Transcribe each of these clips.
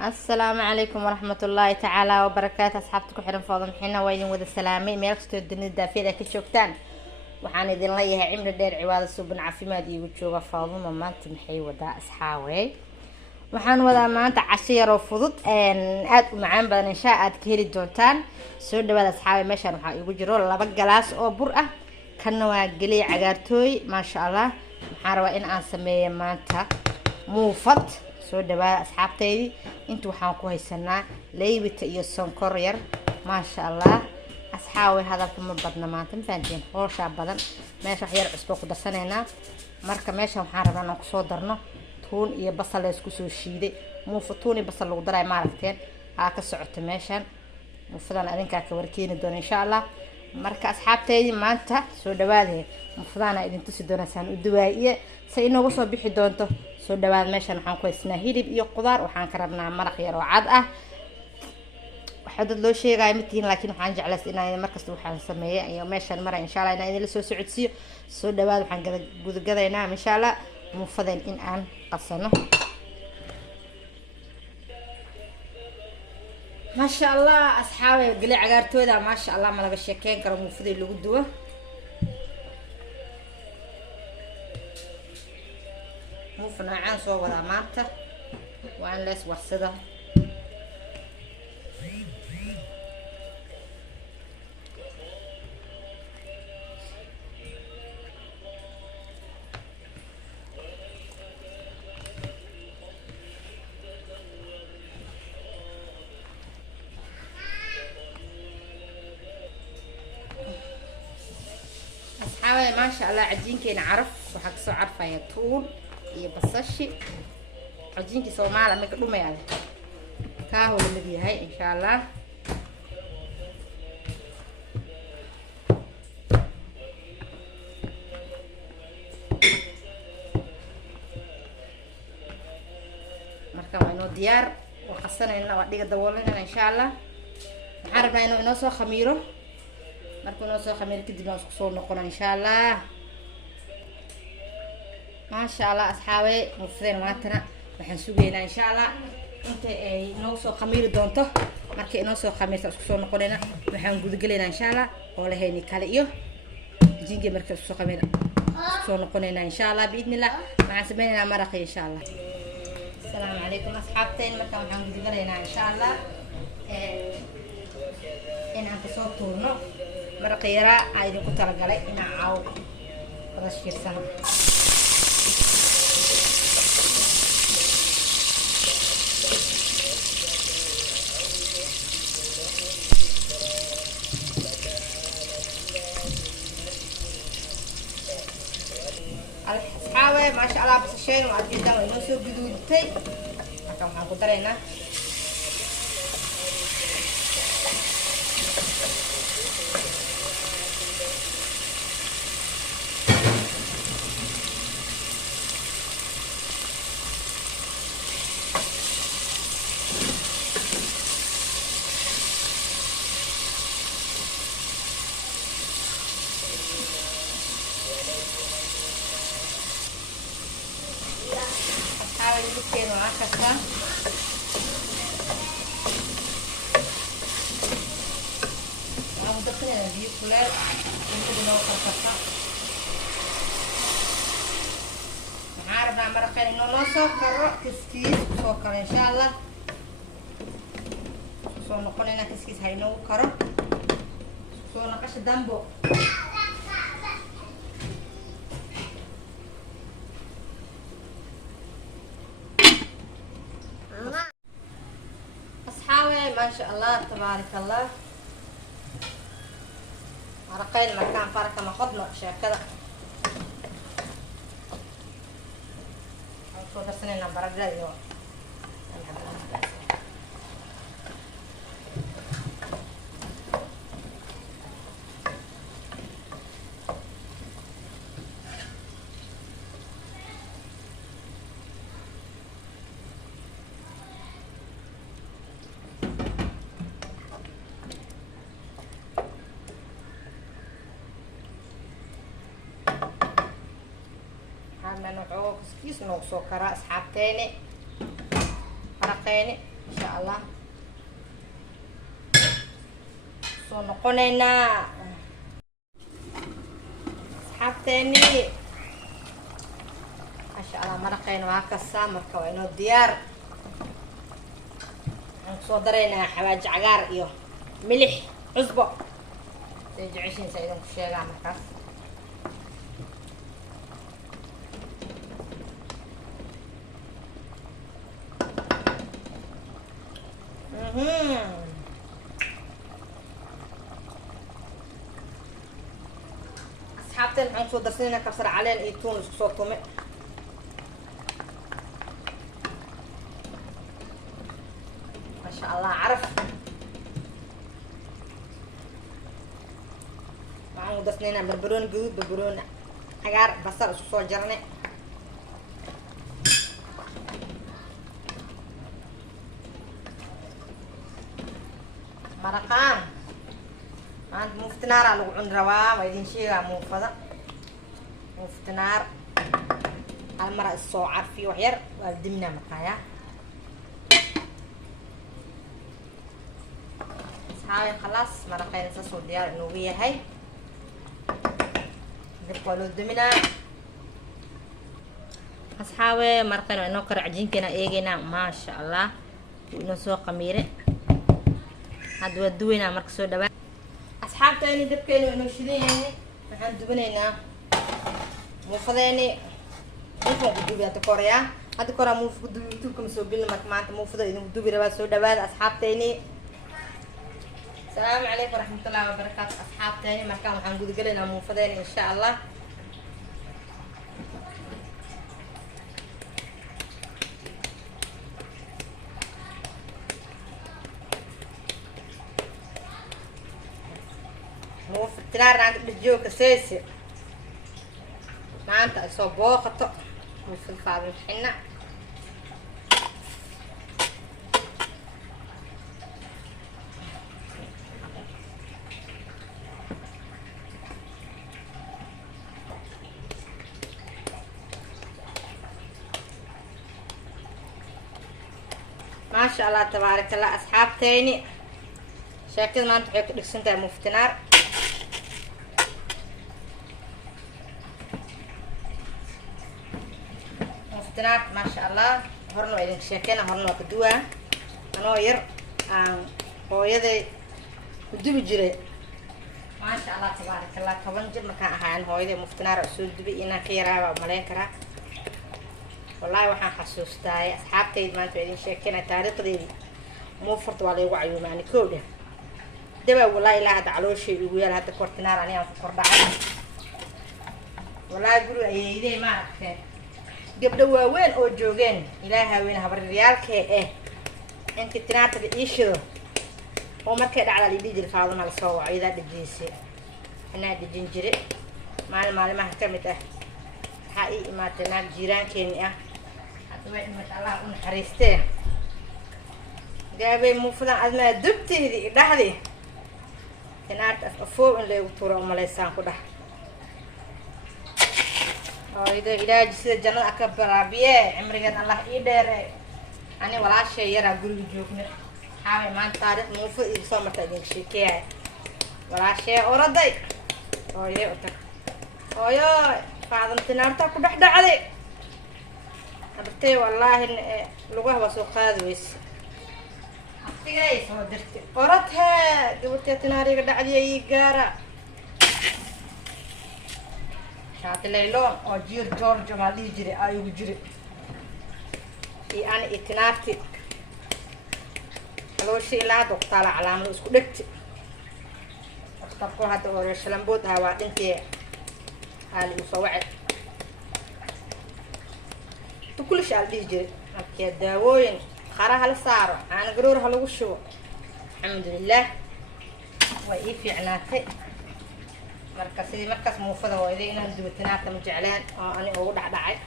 السلام عليكم ورحمة الله تعالى وبركاته. أصحابتكم حرم فاضل حنا وين وذا السلامي ميل كستو الدنيا دافية كشوكتان waxaan idin leeyahay cimri dheer ciwaado suuban caafimaad iyo jooga faadumo maanta maxay wadaa asxaaway waxaan wadaa maanta casho yar oo fudud aad u macaan badan insha aad ka heli doontaan soo dhawaada asxaaway meeshan waxa igu jiro 2 galaas oo bur ah kana waa galey cagaartooy ma sha Allah waxaan rabaa in aan sameeyo maanta muufad soo dhawaada asxaabtaydi inta waxaan ku haysanaa leybita iyo sonkor yar ma sha Allah asxaaway hadalka ma badna maanta ma fahanteen hoosha badan meesha wax yar cusbo ku darsaneynaa marka meesha waxaan rabaa inaan ku soo darno tuun iyo basal la isku soo shiiday muufutuun iyo basal lagu daray ma aragteen aa ka socoto meeshan muufadan adinka ka warkeeni doona insha Allah marka asxaabtaydi maanta soo dhawaadeen muufadana idin tusi doonasaan u duwaaye say inoogu soo bixi doonto soo dhawaad meeshan waxaan ku haysnaa hilib iyo qudaar waxaan ka rabnaa maraq yar oo cad ah حدد لو شيء قايم متين لكن وحن جعلت إن أنا مركز وحن سمية يعني ماشي المرة إن شاء الله إن أنا لسه سعودي سود بعد وحن جذ جذا ينام إن شاء الله مفضل إن أنا قصنا ما شاء الله أصحابي قلي عقارتو إذا ما شاء الله ما لقى شيء كان كانوا مفضل اللي قدوه مو فناعان سو ولا مارته وأنا ليس وحصده ما شاء الله عجينك نعرف وحق سو عارفه يا طول يا بصشي عجينك سو ماله ما كدوم يعني كاهو اللي هي ان شاء الله marka waano diyaar وقصنا وديga daboolana in sha Allah waxaan rabnaa inuu soo khamiiro markuu noo soo khamiir kadib aan isku soo noqon insha Allah ma sha Allah asxaabay mufadeen maantana waxaan sugeynaa insha Allah inta ay noo soo khamiir doonto markii inoo soo khamiirta isku soo noqonayna waxaan gudagaleynaa insha Allah oo la heeyni kale iyo jinge markii isku soo khamiir soo noqonayna insha Allah biidnillah waxaan sameeynaa maraq insha Allah السلام عليكم asxaabteen marka waxaan gudagaleynaa insha Allah in aan kasoo tuurno maraq yara ay ku tala galay in aan caaw rashiisan asxaabe ma sha Allah bisasheen waa jiddan way noo soo guduudtay marka waxaan ku dareynaa كيلو عكسة ودخلنا البيو كلها ونبدأ نوقفها عارف نعمل رقين إنه لو سكر كسكيس سكر إن شاء الله سو نقولنا كسكيس هاي نو كرو سو نقش دمبو ما شاء الله تبارك الله مرقين مكان فرق ما خدنا اشياء كذا نشوف سنين برا جاي عندنا نوعو كسكيس نوصو كرا أصحابتيني فرقيني إن شاء الله soo noqonaynaa asxaabteeni masha Allah maraqayna waa kasaa marka waa inoo diyaar waxaan kusoo daraynaa xawaaji cagaar iyo milix cusbo say jeceshiin saa idinku sheegaa markaas asxaabteen waxaan kusoo darsanayna kabsar caleen iyo tuun isku soo tume masha Allah caraf waxaan ku darsanayna barbarooni gaduud barbarooni cagaar basal isku soo jarnay maraqaan maanta muuftinaaraa lagu cuni rabaa waa idin sheegaa muufada muufitinaar hal mara issoo carfiyo wax yar waa diminaa markaaya asxaabi khalaas maraqayna saasoo diyaar inoogu yahay dabka waa loo diminaa asxaabe maraqayna waa inoo kara cajiinkeena eegaynaa maasha Allah inoo soo qamiire hadda waa duweynaa marka soo dhawaa asxaabteeni dabkeena waa inoo shidan yahay waxaan dubanaynaa muufadeeni muufaan ku dubi hadda koreyaa hadda koraa muufa ku dubi youtube-ka ma soo gelin marka maanta muufada idinku dubi rabaa soo dhawaada asxaabteeni asalaamu calaykum waraxmatullaahi wabarakaatu asxaabteeni markaan waxaan gudagelaynaa muufadeeni insha Allah muufitinaar maanta dhijooga seesi maanta ay soo booqato muufilfaadin xina maasha Allah tabaaraka Allah asxaabteeni sheekada maanta waxay ku dhigsan tahay muufitinaar ما شاء الله هرنا إذا شكينا هرنا كدوا أنا ير هو يدي بدو بجري ما شاء الله تبارك الله كمان جد مكان هاي هو يدي مفتنا رأسول دبي إنا خيرا وملاكرا والله وحنا حسوس تاي أصحابتي ما تبين شكينا تاريخ دي مو فرط ولا يوعي يعني كوده دبا والله لا هذا على شيء ويا هذا كورتنار أنا أفكر بعد والله يقولوا أيدي ما أخذ gabdho waaweyn oo joogeen ilaahay weyn habaryaalkee inta tinaarta ii shido oo markay dhacda la dhigi jiray faadana la soo wacay ida dhajiisay inaa dhijin jiray maalimaha ka mid ah waxa ii imaatay naag jiiraankeeni ah hadda way imaatay Allah u naxariistee gaabay muufadan adna dubteedii dhaxdi tinaarta afoo in leeyo tuuro umaleysaan ku dhax إذا إلى جسد جنة أكبر أبيه عمري قد الله يدير أنا ولا شيء يرى قولي جوكنا حامي ما تاريخ موفق يصير متأدين شيكيه ولا شيء أردي أيه أتك أيه فعندنا تنارتا كل واحدة عليه أبتي والله إن لغة وسوق هذا ويس أبتي ما درت أردها قلت يا تناري قد عليه يجارة شاطر ليلون أو جير جورج ما لي جري أيو جري أنا إتنارتي لو شيء لا دكتور علامة اسكودت أختبر هذا ورشلن بود هوا أنت هالي مصوعد تقول شيء على جري أكيد داوين خرا هالصار أنا قرور هالو شو الحمد لله وإيه في عناتي مركز موفده وإذا إنا ندوتناك مجعلان أنا أقول دعاء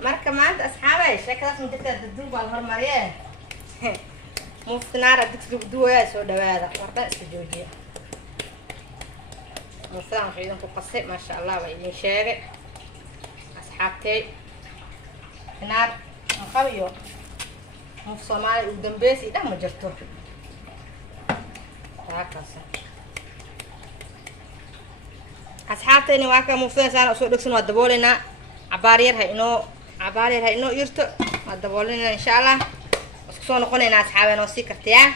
مركز ما أنت أصحابي شكلك من جدة الدوب على هالمريان موفتنا ردك تبدو يا سود هذا مرة استجوجي موفتنا في عيدهم قصي ما شاء الله وعيدين شارع أصحابتي نار مخبيو muuf soomaali ugu dambeysay dhan ma jirto taakaasa asxaabtayni waa ka muufsanaysaan oo soo dhegsan waa dabooleynaa cabaar yar ha inoo irto waa dabooleynaa insha allah isku soo noqonaynaa asxaabeen oo sii kartayaa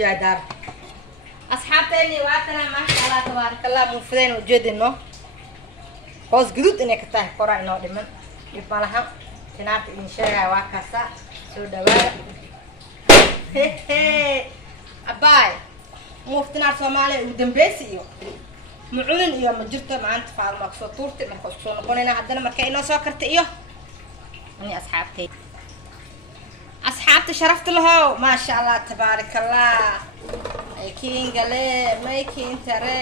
jaadaar asxaabtayni waa kana maasha allah tabaarakallah muufadayna ujeedino hoos guduud inay ka tahay koraa inoo dhiman dhib malaha tinaarta idin sheegaya waa kaasa soo dhawaada abaay muuf tinaar soomaaliya ugu dambeysi iyo mucunin iyo ma jirto maanta faalma kusoo tuurtay marka isku soo noqonaynaa haddana markay inoo soo karta iyo ani asxaabta sharafta lahow maasha allah tabaarakallah maykingale maykintare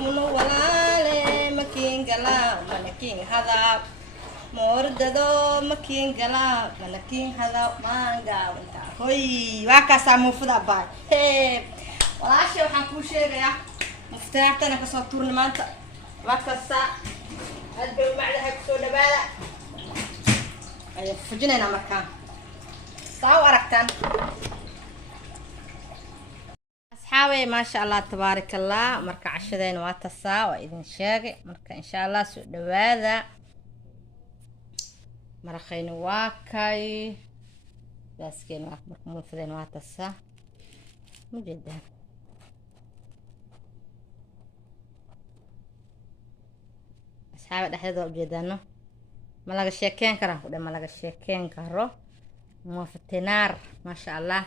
munu walaale makingala manaking hadab moordado makingala manaking hadab manga wanta hoy waa kaasaa muufada abaay walaashay waxaan kuu sheegayaa muftinaartana kasoo tuurna maanta waa kaasaa aad bay umacdahay kusoo dhawaada ayaan fujinaynaa markaa saa u aragtaan asxaabay maasha allah tabaarakallah marka cashadayna waa tasaa waa idin sheegay marka insha allah soo dhawaada maraqayna waa kay baaskeena waa marka muufadayna waa tasaa ma jeedaan asxaaba dhexdeeda waa ujeedaano ma laga sheekeyn karaan ku dhe ma laga sheekeyn karo muufadinaar maasha allah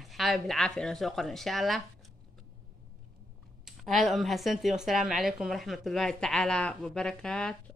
asxaabi bilcaafi inoo soo qoran insha allah aada u mahadsantihiin wasalaamu calaykum waraxmatullaahi tacaala wabarakaatu